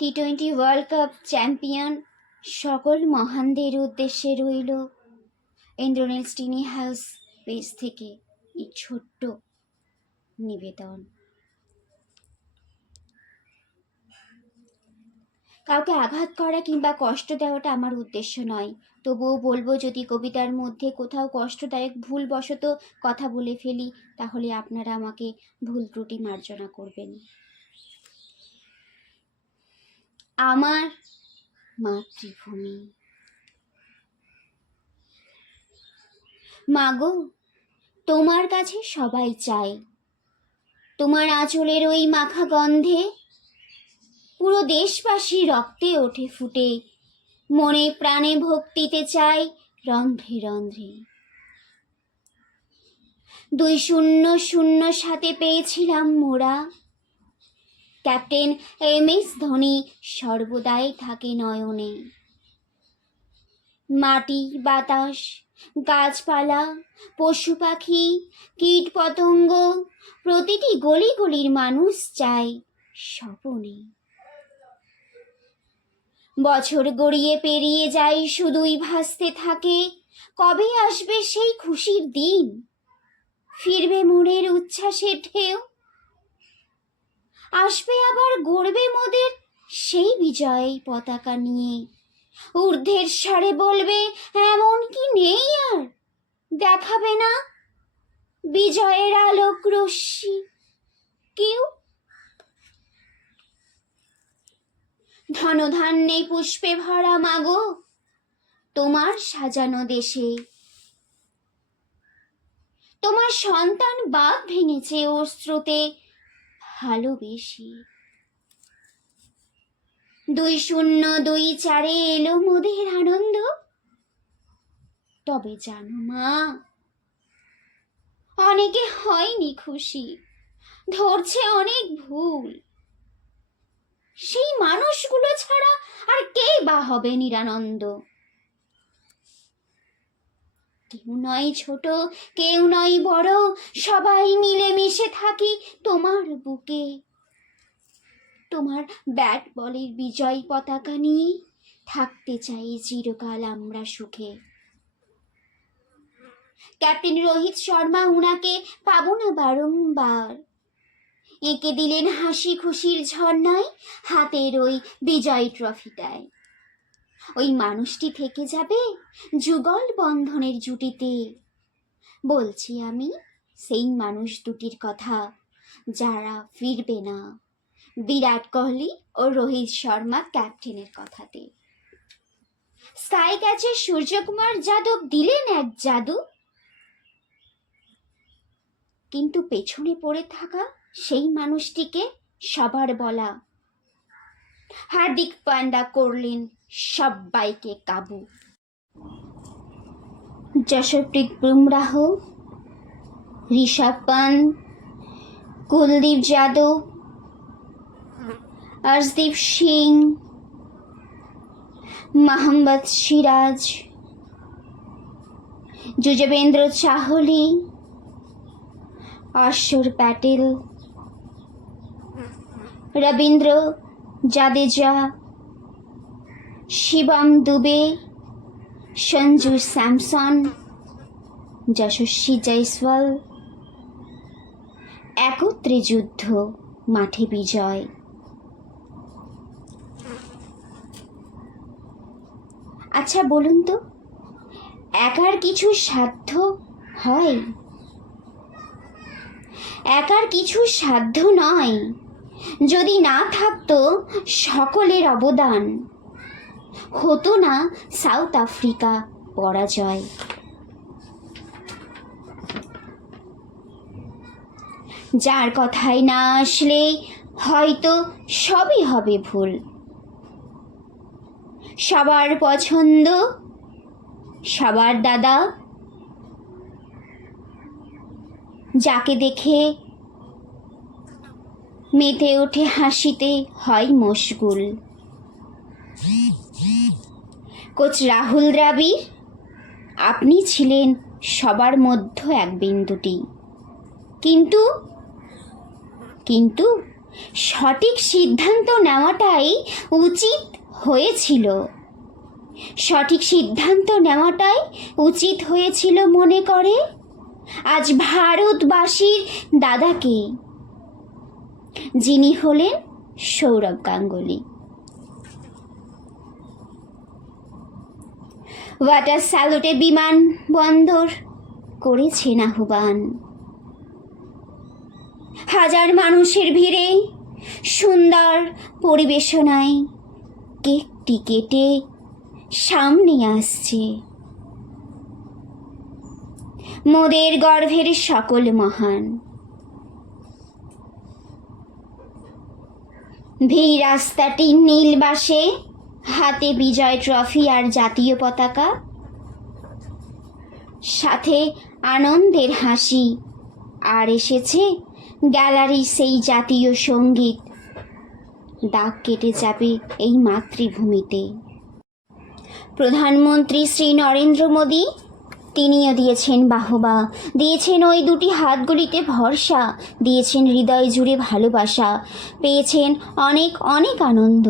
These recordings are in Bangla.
টি-20 ওয়ার্ল্ড কাপ চ্যাম্পিয়ন সকল মহানদের উদ্দেশ্যে রইল ইন্দ্রনীল স্টিনি হাউস পেজ থেকে এই ছোট্ট নিবেদন। কাউকে আঘাত করা কিংবা কষ্ট দেওয়াটা আমার উদ্দেশ্য নয়, তবুও বলবো যদি কবিতার মধ্যে কোথাও কষ্টদায়ক ভুলবশত কথা বলে ফেলি তাহলে আপনারা আমাকে ভুল ত্রুটি মার্জনা করবেন। আমার মাতৃভূমি। মাগো, তোমার কাছে সবাই চাই, তোমার আঁচলের ওই মাখা গন্ধে পুরো দেশবাসী রক্তে ওঠে ফুটে, মনে প্রাণে ভক্তিতে চাই রন্ধ্রে রন্ধ্রে। 2-0 সাথে পেয়েছিলাম মোরা, ক্যাপ্টেন MS ধোনি সর্বদাই থাকে নয়নে। মাটি বাতাস গাছপালা পশু পাখি কীট পতঙ্গ প্রতিটি গলি গলির মানুষ চায় স্বপনে। বছর গড়িয়ে পেরিয়ে যায় শুধুই ভাসতে থাকে কবে আসবে সেই খুশির দিন, ফিরবে মনের উচ্ছ্বাসের ঢেউ, আসবে আবার গড়বে মোদের সেই বিজয় পতাকা নিয়ে। ঊর্ধ্বের স্বরে বলবে এমন কি নেই আর, দেখাবে না বিজয়ের আলোক রশ্মি কেউ। ধনধান্যে পুষ্পে ভরা মাগো তোমার সাজানো দেশে, তোমার সন্তান বাঁধ ভেঙেছে ওর স্রোতে ভালোবেসে। 2-0-2-4 এলো মোদের আনন্দ, তবে জানো মা অনেকে হয়নি খুশি, ধরছে অনেক ভুল। সেই মানুষগুলো ছাড়া আর কে বা হবে নিরানন্দ। কেউ নয় ছোট কেউ নয় বড়, সবাই মিলে মিশে থাকি তোমার বুকে। তোমার ব্যাট বলের বিজয় পতাকা নিয়ে থাকতে চাই চিরকাল আমরা সুখে। ক্যাপ্টেন রোহিত শর্মা, উনাকে পাবো না বারংবার, এঁকে দিলেন হাসি খুশির ঝর্ণায় হাতের ওই বিজয় ট্রফিটায়। ওই মানুষটি থেকে যাবে যুগল বন্ধনের জুটিতে। বলছি আমি সেই মানুষ দুটির কথা যারা ফিরবে না, বিরাট কোহলি ও রোহিত শর্মা ক্যাপ্টেনের কথাতে। স্কাই ক্যাচে সূর্যকুমার যাদব দিলেন এক জাদু, কিন্তু পেছনে পড়ে থাকা সেই মানুষটিকে সবার বলা। হার্দিক পান্ডা করলেন সবাইকে কাবু। যশপ্রীত বুমরাহ, ঋষভ পান্ত, কুলদীপ যাদব, অর্শদীপ সিং, মোহাম্মদ সিরাজ, যুজবেন্দ্র চাহলি, অক্ষর প্যাটেল, রবীন্দ্র জাদেজা, শিবম দুবে, সঞ্জু স্যামসন, যশস্বী জয়সওয়াল, একত্রে যুদ্ধ মাঠে বিজয়। আচ্ছা বলুন তো, একার কিছু সাধ্য হয়? একার কিছু সাধ্য নয়, যদি না থাকতো সকলের অবদান হতো না সাউথ আফ্রিকা পরাজয়। যার কথায় না আসলে হয়তো সবই হবে ভুল। সবার পছন্দ সবার দাদা, যাকে দেখে মেতে ওঠে হাসিতে হয় মশগুল। কোচ রাহুল দ্রাবিড়, আপনি ছিলেন সবার মধ্যে এক বিন্দুটি, কিন্তু সঠিক সিদ্ধান্ত নেওয়াটাই উচিত হয়েছিল। সঠিক সিদ্ধান্ত নেওয়াটাই উচিত হয়েছিল মনে করে আজ ভারতবাসীর দাদাকে, যিনি হলেন সৌরভ গাঙ্গুলি। ওয়াটার স্যালুটে বিমানবন্দর করেছেন আহ্বান। হাজার মানুষের ভিড়ে সুন্দর পরিবেশনায় কেকটি কেটে সামনে আসছে। মোদের গর্ভের সকল মহান ভিড় রাস্তাটি নীল বাসে, হাতে বিজয় ট্রফি আর জাতীয় পতাকা, সাথে আনন্দের হাসি, আর এসেছে গ্যালারির সেই জাতীয় সঙ্গীত। দাগ কেটে যাবে এই মাতৃভূমিতে। প্রধানমন্ত্রী শ্রী নরেন্দ্র মোদী, তিনিও দিয়েছেন বাহবা, দিয়েছেন ওই দুটি হাতগুলিতে ভরসা, দিয়েছেন হৃদয় জুড়ে ভালোবাসা, পেয়েছেন অনেক অনেক আনন্দ।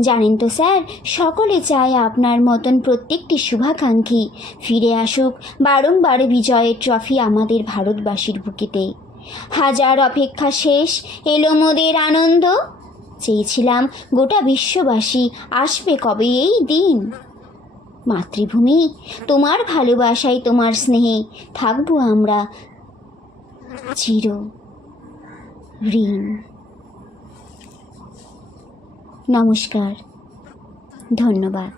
জানেন তো স্যার, সকলে চায় আপনার মতন প্রত্যেকটি শুভাকাঙ্ক্ষী ফিরে আসুক বারংবার বিজয়ের ট্রফি আমাদের ভারতবাসীর বুকেতে। হাজার অপেক্ষা শেষ, এলো মোদের আনন্দ। চেয়েছিলাম গোটা বিশ্ববাসী আসবে কবে এই দিন। মাতৃভূমি, তোমার ভালোবাসায়, তোমার স্নেহে থাকবো আমরা চির ঋণ। নমস্কার, ধন্যবাদ।